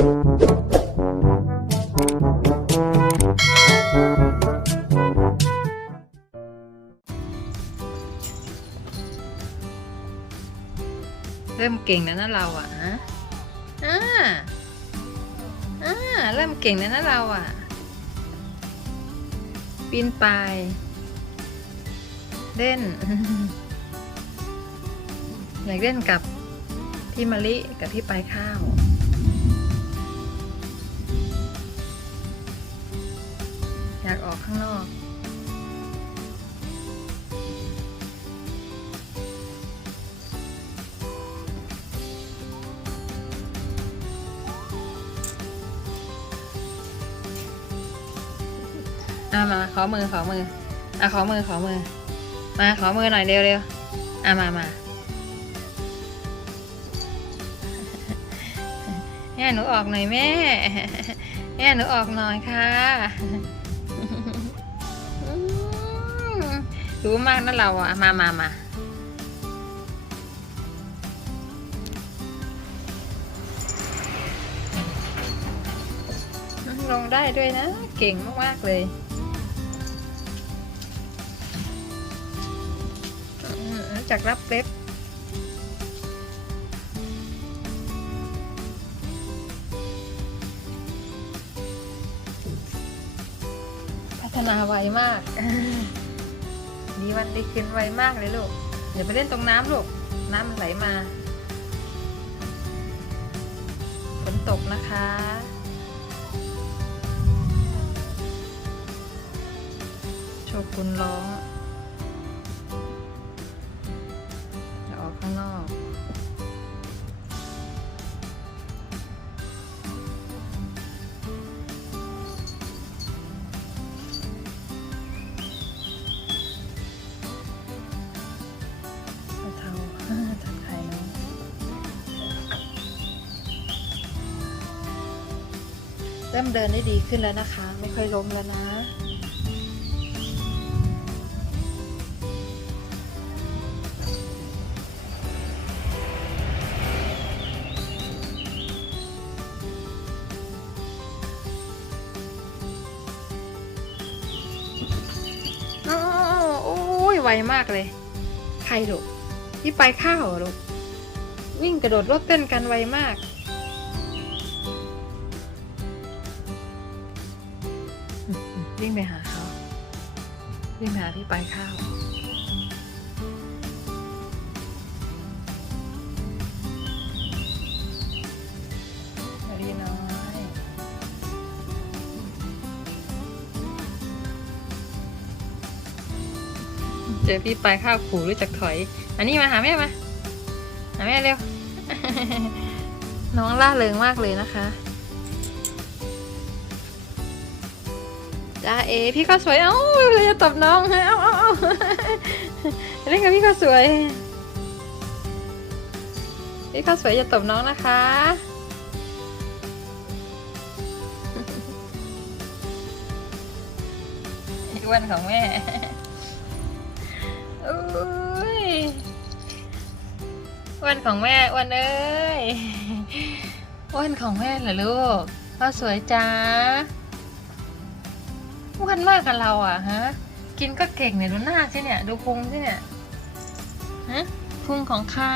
เริ่มเก่งแล้วนะเราอะฮะอ่าอ่าเริ่มเก่งแล้วนะเราอะ ปีนป่าย เล่น อยากเล่นกับพี่มะลิกับพี่ปลายข้าว ข้างนอกอามาขอมือขอมืออะขอมือขอมือ มาขอมือหน่อยเร็วเร็วอะมามาแม่หนูออกหน่อยแม่แม่หนูออกหน่อยค่ะ รู้มากนะเราอะ มามามาลงได้ด้วยนะ เก่งมาก ๆ เลยจักรับเล็บพัฒนาไวมาก ดีวันดีคืนไวมากเลยลูกเดี๋ยวไปเล่นตรงน้ำลูก น้ำมันไหลมาฝนตกนะคะโชกุนร้อง ริ่มเดินได้ดีขึ้นแล้วนะคะ ไม่ค่อยล้มแล้วนะ โอ้ยไวมากเลย ใครลูกพี่ไปข้าวหรอลูกวิ่งกระโดดรถเต้นกันไวมาก วิ่งไปหาเขาวิ่งไปหาพี่ไปข้าวสวัสดีน้อยเจอพี่ปลายข้าวขู่รู้จักถอย อันนี้มาหาแม่มา หาแม่เร็ว น้องล่าเริงมากเลยนะคะ จ้าเอพี่ก็สวยเอ้าเลยจะตบน้องเอ้าเอ้าเอ้าเล่นกับพี่ก็สวย พี่ก็สวยจะตบน้องนะคะอ้วนของแม่อุ้ยอ้วนของแม่อ้วนเอ้ยอ้วนของแม่เหรอลูกพ่อสวยจ้า อ้วนมากกับเราอะฮะ กินก็เก่งเนี่ยดูหน้าสิเนี่ย ดูพุงสิเนี่ยฮะพุงของใคร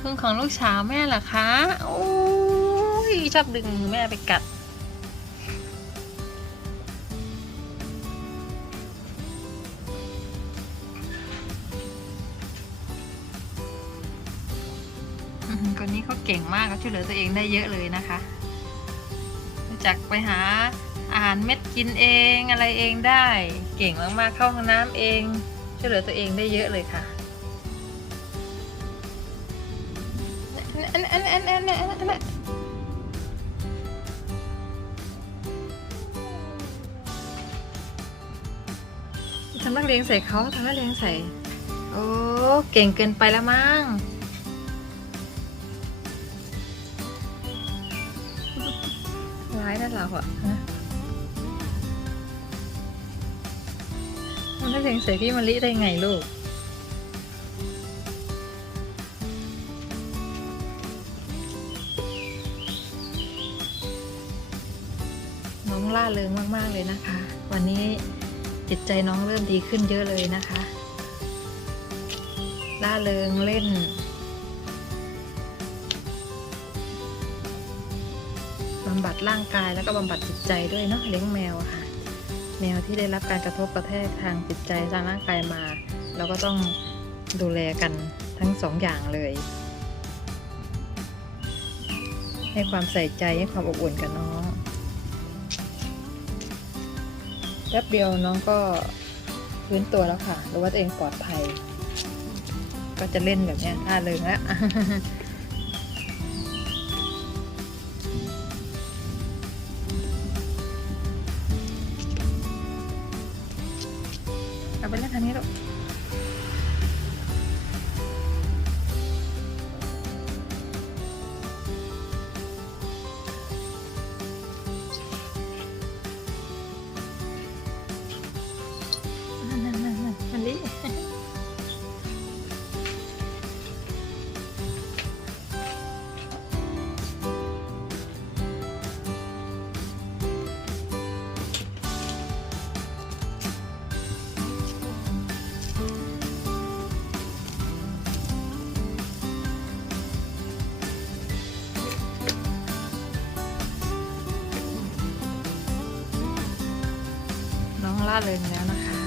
พุงของลูกสาวแม่เหรอคะโอ้ยชอบดึงมือแม่ไปกัดอืมคนนี้เขาเก่งมากเขาช่วยเหลือตัวเองได้เยอะเลยนะคะจักไปหา อาหารเม็ดกินเองอะไรเองได้ เก่งมากๆ เข้าห้องน้ำเอง ช่วยเหลือตัวเองได้เยอะเลยค่ะอันอันอันอันอันอันอันทำนักเรียนใส่เขาทำนักเรียนใส่ โอ้เก่งเกินไปแล้วมั้งร้ายนะเราอะ มันได้เพลงเส่พี่มะลิได้ไงลูก น้องล่าเริงมาก ๆ เลยนะคะ วันนี้จิตใจน้องเริ่มดีขึ้นเยอะเลยนะคะ ล่าเริงเล่นบำบัดร่างกายแล้วก็บำบัดจิตใจด้วยเนาะเลี้ยงแมวค่ะ แมวที่ได้รับการกระทบกระแทกทางจิตใจทางร่างกายมา เราก็ต้องดูแลกันทั้งสองอย่างเลย ให้ความใส่ใจให้ความอบอุ่นกับน้องแป๊บเดียวน้องก็ฟื้นตัวแล้วค่ะ รู้ว่าตัวเองปลอดภัย ก็จะเล่นแบบนี้ยน่าเริงแล้วาเริงแล้วนะคะ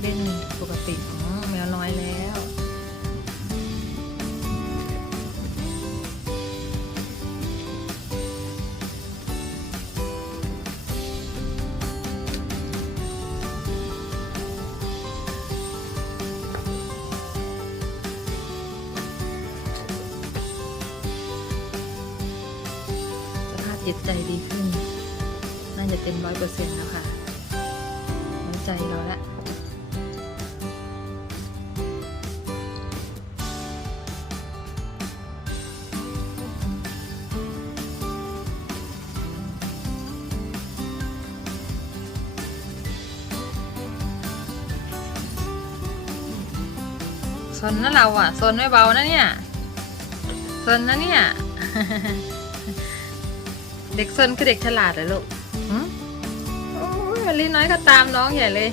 เล่นปกติของแมวน้อยแล้วสภาพจิตใจดีขึ้น น่าจะเต็มร้อยเปอร์เซ็นต์แล้วค่ะ ใจเราละซนนะเราอะซนไม่เบานะเนี่ยซนนะเนี่ย เด็กซนคือเด็กฉลาดเหรอลูก ลิน้อยก็ตามน้องใหญ่เลย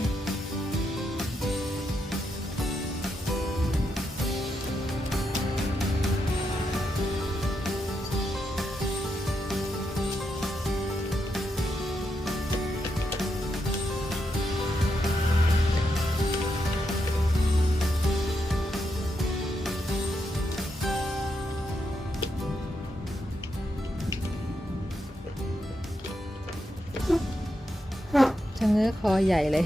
ะเง้อคอใหญ่เลย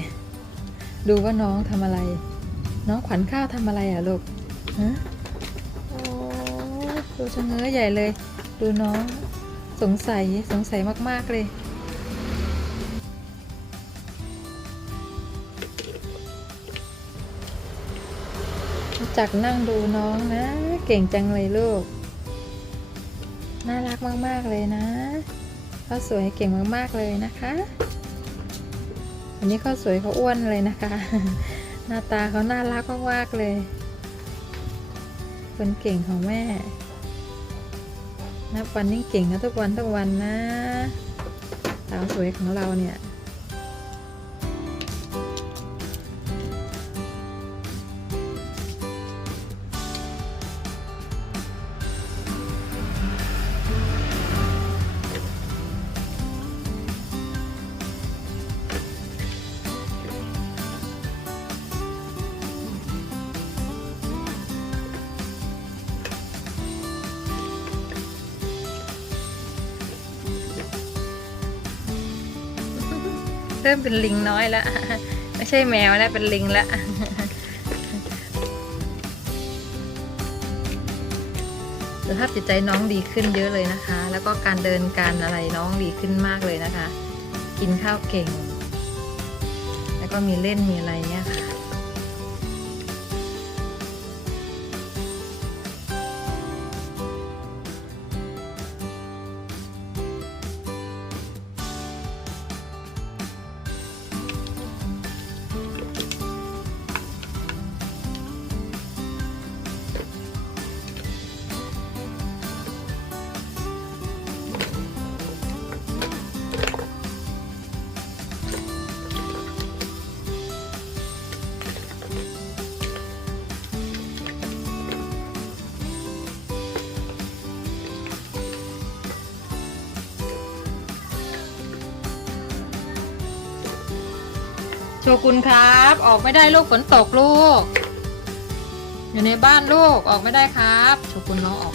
ดูว่าน้องทำอะไร น้องขวัญข้าวทำอะไรอะลูกฮะโอ้ดูชะเง้อใหญ่เลย ดูน้องสงสัยสงสัยมาก ๆ เลยจักนั่งดูน้องนะ เก่งจังเลยลูก น่ารักมาก ๆ เลยนะเขาสวยเก่งมาก ๆ เลยนะคะ วันนี้เขาสวยเขาอ้วนเลยนะคะ หน้าตาเขาน่ารักมากๆเลย คนเก่งของแม่นับวันยิ่งเก่งนะทุกวันทุกวันนะสาวสวยของเราเนี่ย ริ่มเป็นลิงน้อยแล้วไม่ใช่แมวแล้วเป็นลิงแล้วสภาพจิตใจน้องดีขึ้นเยอะเลยนะคะ แล้วก็การเดินการอะไรน้องดีขึ้นมากเลยนะคะ กินข้าวเก่ง แล้วก็มีเล่นมีอะไรเนี่ยค่ะ กุลครับ ออกไม่ได้ลูกฝนตกลูก อยู่ในบ้านลูกออกไม่ได้ครับโชกุนลองออก